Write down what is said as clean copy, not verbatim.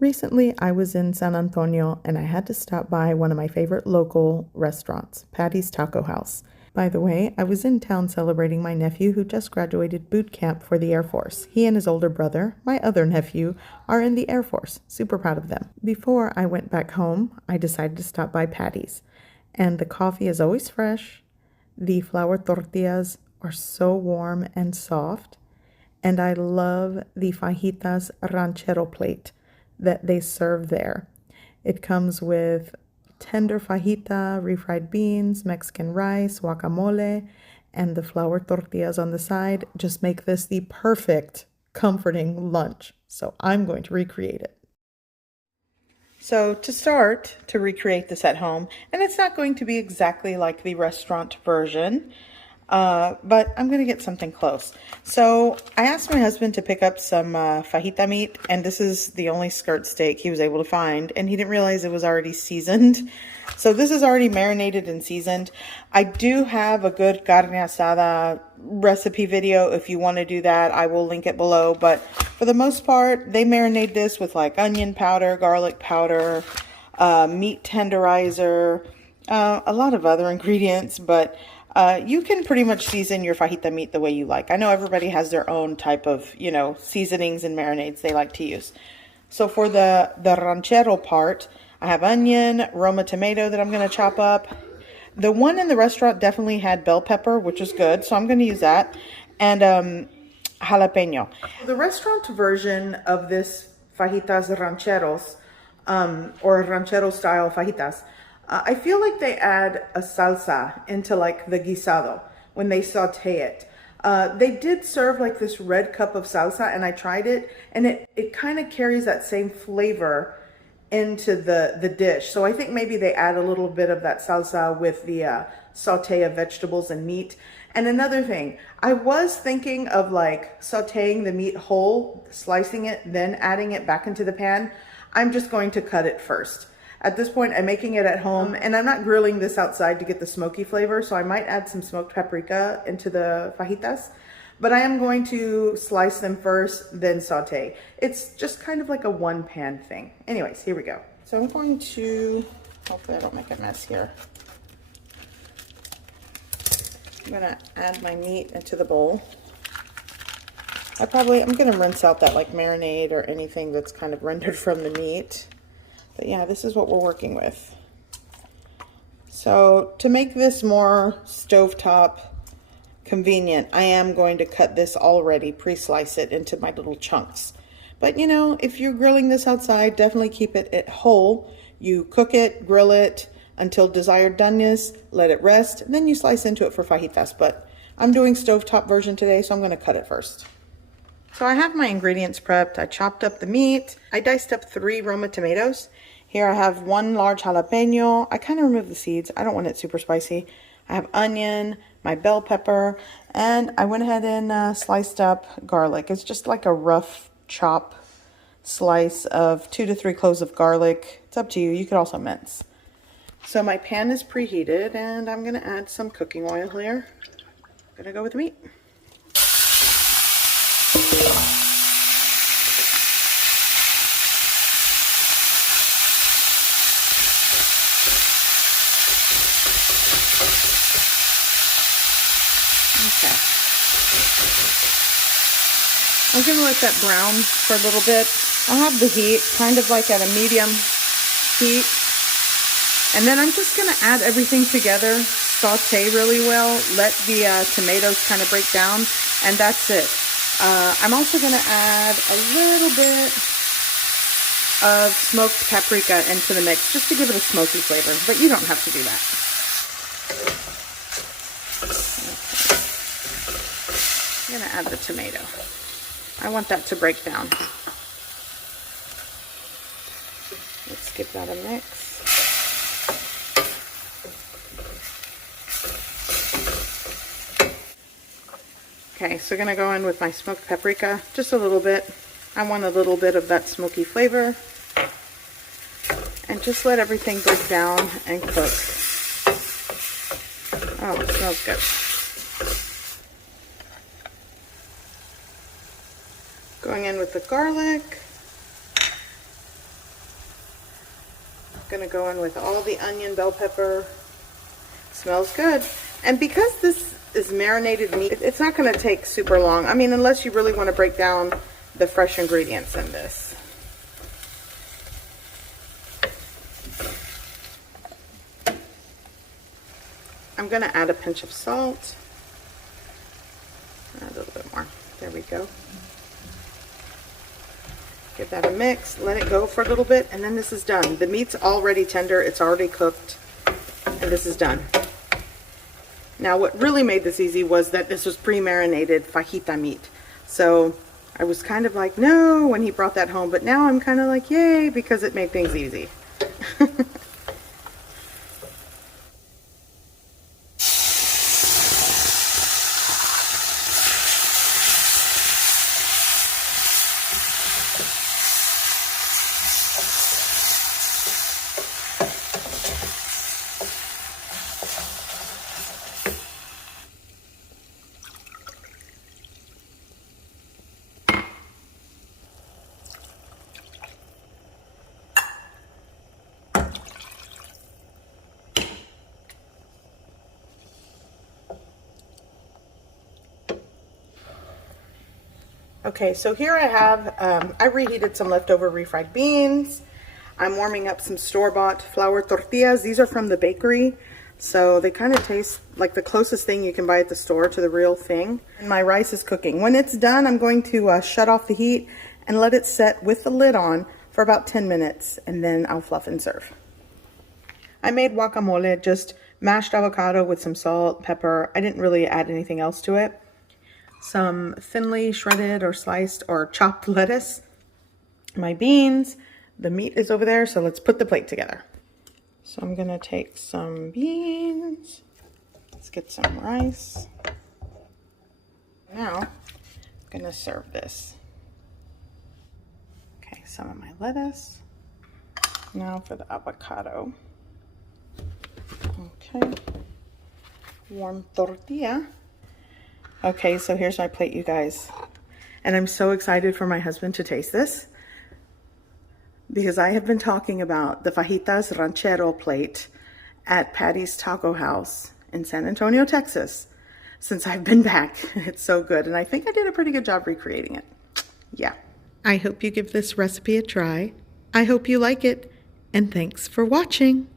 Recently, I was in San Antonio and I had to stop by one of my favorite local restaurants, Patty's Taco House. By the way, I was in town celebrating my nephew who just graduated boot camp for the Air Force. He and his older brother, my other nephew, are in the Air Force. Super proud of them. Before I went back home, I decided to stop by Patty's. And the coffee is always fresh. The flour tortillas are so warm and soft. And I love the Fajitas Ranchero plate that they serve there. It comes with tender fajita, refried beans, Mexican rice, guacamole, and the flour tortillas on the side just make this the perfect comforting lunch. So I'm going to recreate it. So to start to recreate this at home, and it's not going to be exactly like the restaurant version, but I'm going to get something close. So I asked my husband to pick up some fajita meat, and this is the only skirt steak he was able to find, and he didn't realize it was already seasoned. So this is already marinated and seasoned. I do have a good carne asada recipe video. If you want to do that, I will link it below. But for the most part, they marinate this with like onion powder, garlic powder, meat tenderizer, a lot of other ingredients, but you can pretty much season your fajita meat the way you like. I know everybody has their own type of, seasonings and marinades they like to use. So for the ranchero part, I have onion, Roma tomato that I'm going to chop up. The one in the restaurant definitely had bell pepper, which is good, so I'm going to use that. And jalapeno. The restaurant version of this fajitas rancheros, or ranchero style fajitas, I feel like they add a salsa into like the guisado when they saute it. They did serve like this red cup of salsa, and I tried it, and it kind of carries that same flavor into the dish. So I think maybe they add a little bit of that salsa with the saute of vegetables and meat. And another thing, I was thinking of like sauteing the meat whole, slicing it, then adding it back into the pan. I'm just going to cut it first. At this point, I'm making it at home, and I'm not grilling this outside to get the smoky flavor, so I might add some smoked paprika into the fajitas. But I am going to slice them first, then saute. It's just kind of like a one-pan thing. Anyways, here we go. So I'm going to, hopefully I don't make a mess here. I'm gonna add my meat into the bowl. I'm gonna rinse out that like marinade or anything that's kind of rendered from the meat. But yeah, this is what we're working with. So to make this more stovetop convenient, I am going to cut this already, pre-slice it into my little chunks. But if you're grilling this outside, definitely keep it whole. You cook it, grill it until desired doneness, let it rest, and then you slice into it for fajitas. But I'm doing stovetop version today, so I'm going to cut it first. So I have my ingredients prepped. I chopped up the meat. I diced up 3 Roma tomatoes. Here I have 1 large jalapeno. I kind of removed the seeds. I don't want it super spicy. I have onion, my bell pepper, and I went ahead and sliced up garlic. It's just like a rough chop slice of 2 to 3 cloves of garlic. It's up to you. You could also mince. So my pan is preheated, and I'm going to add some cooking oil here. I'm going to go with the meat. Okay. I'm going to let that brown for a little bit. I'll have the heat kind of like at a medium heat. And then I'm just going to add everything together, saute really well, let the tomatoes kind of break down, and that's it. I'm also going to add a little bit of smoked paprika into the mix just to give it a smoky flavor, but you don't have to do that. I'm going to add the tomato. I want that to break down. Let's give that a mix. Okay, so I'm going to go in with my smoked paprika, just a little bit. I want a little bit of that smoky flavor. And just let everything break down and cook. Oh, it smells good. Going in with the garlic. gonna go in with all the onion, bell pepper. Smells good. And because this is marinated meat, it's not gonna take super long. I mean, unless you really want to break down the fresh ingredients in this. I'm gonna add a pinch of salt. A little bit more. There we go. Give that a mix, let it go for a little bit, and then this is done. The meat's already tender, it's already cooked, and this is done. Now what really made this easy was that this was pre-marinated fajita meat. So I was kind of like, no, when he brought that home, but now I'm kind of like, yay, because it made things easy. Okay, so here I have, I reheated some leftover refried beans. I'm warming up some store-bought flour tortillas. These are from the bakery, so they kind of taste like the closest thing you can buy at the store to the real thing. And my rice is cooking. When it's done, I'm going to shut off the heat and let it set with the lid on for about 10 minutes, and then I'll fluff and serve. I made guacamole, just mashed avocado with some salt, pepper. I didn't really add anything else to it. Some thinly shredded or sliced or chopped lettuce, my beans, the meat is over there, so let's put the plate together. So I'm gonna take some beans, let's get some rice. Now, I'm gonna serve this. Okay, some of my lettuce. Now for the avocado. Okay, warm tortilla. Okay, so here's my plate, you guys. And I'm so excited for my husband to taste this because I have been talking about the Fajitas Ranchero plate at Patty's Taco House in San Antonio, Texas, since I've been back. It's so good, and I think I did a pretty good job recreating it. Yeah. I hope you give this recipe a try. I hope you like it, and thanks for watching.